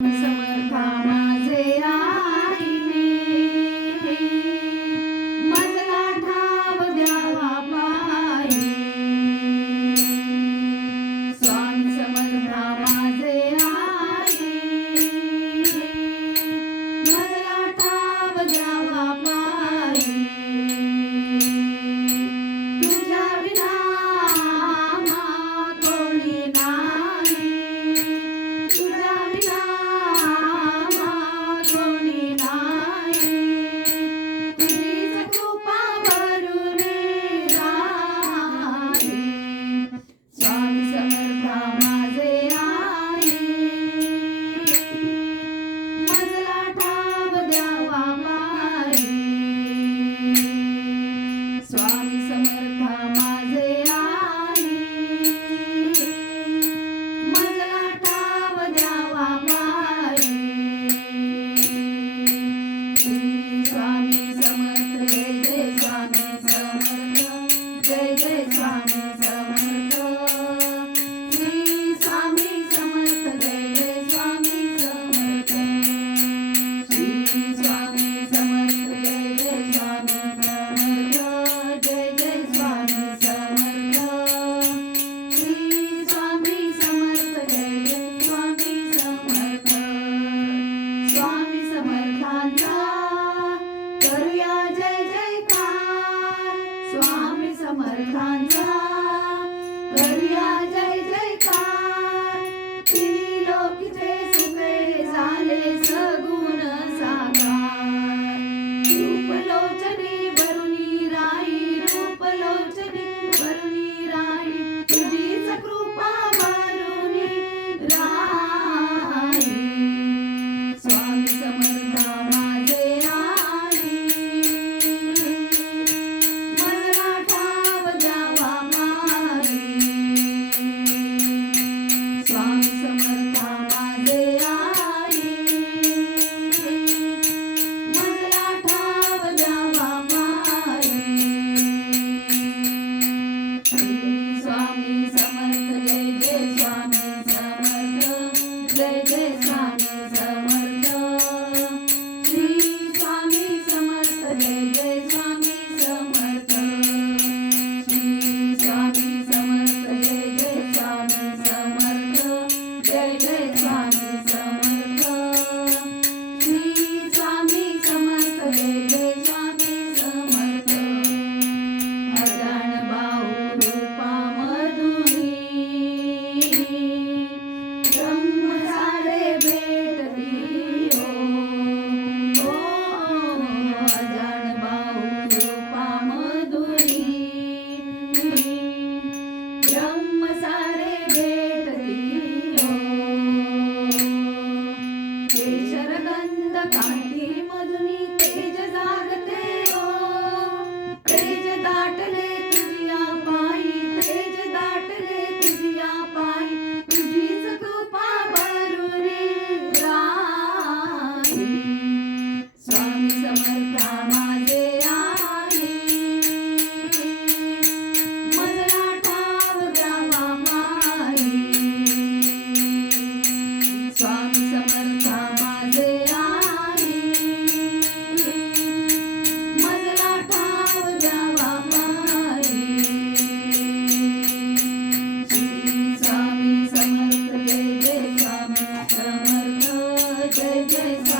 समर्था माझे आईने मजला ठाव द्यावा पायी. स्वामी समर्था माझे आईने मजला ठाव द्यावा पायी. तुझ्या विना कोणी नाही, तुझ्या विना कोणी नाही. तुझीच कृपा भरून राही. स्वामी समर्था माझे आई मजला ठाव द्यावा पायी. स्वामी समर्था माझे आई मजला ठाव द्यावा पायी. स्वामी समर्थ जय जय स्वामी समर्थ, जय जय स्वामी समर्थ. श्री स्वामी समर्थ जय जय स्वामी समर्थ. श्री स्वामी समर्थ जय जय स्वामी समर्थ, जय जय स्वामी समर्थ. श्री स्वामी समर्थ जय जय स्वामी समर्थ. स्वामी समर्थांचा करूया जय जयकार. स्वामी समर्थांचा करूया जय जयकार. त्रिलोकीचे सुखे झाले सगुण साकार. रूपलोचनी भरुनी राई, रूपलोचनी भरुनी राई. तुझीच कृपा भरुनी राई. स्वामी समर्था माझे आई मजला ठाव द्यावा पायी. स्वामी समर्था माझे आई मजला ठाव द्यावा पायी. स्वामी समर्थ जय जय स्वामी समर्थ, जय जय स्वामी समर्थ. श्री स्वामी समर्थ जय जय स्वामी समर्थ. श्री स्वामी समर्थ जय जय स्वामी समर्थ, जय जय स्वामी समर्थ. श्री स्वामी समर्थ जय जय स्वामी समर्थ. अजाण बाहू रूपा मधुरी ब्रह्म झाले भेटली हो. अजाण बाहू रूपा मधुरी ब्रह्म सारे भेटली हो. केशर गंध कांती मधुनी तेज जागते हो. तेज दाटले तुझ्या पायी, तेज दाटले तुझ्या पायी. तुझीच कृपा भरुनी राही. स्वामी समर्था माझे आई मजला ठाव द्यावा पायी. स्वामी समर्था माझे आई मजला ठाव द्यावा पायी. श्री स्वामी समर्थ जय जय स्वामी समर्थ, जय जय स्वामी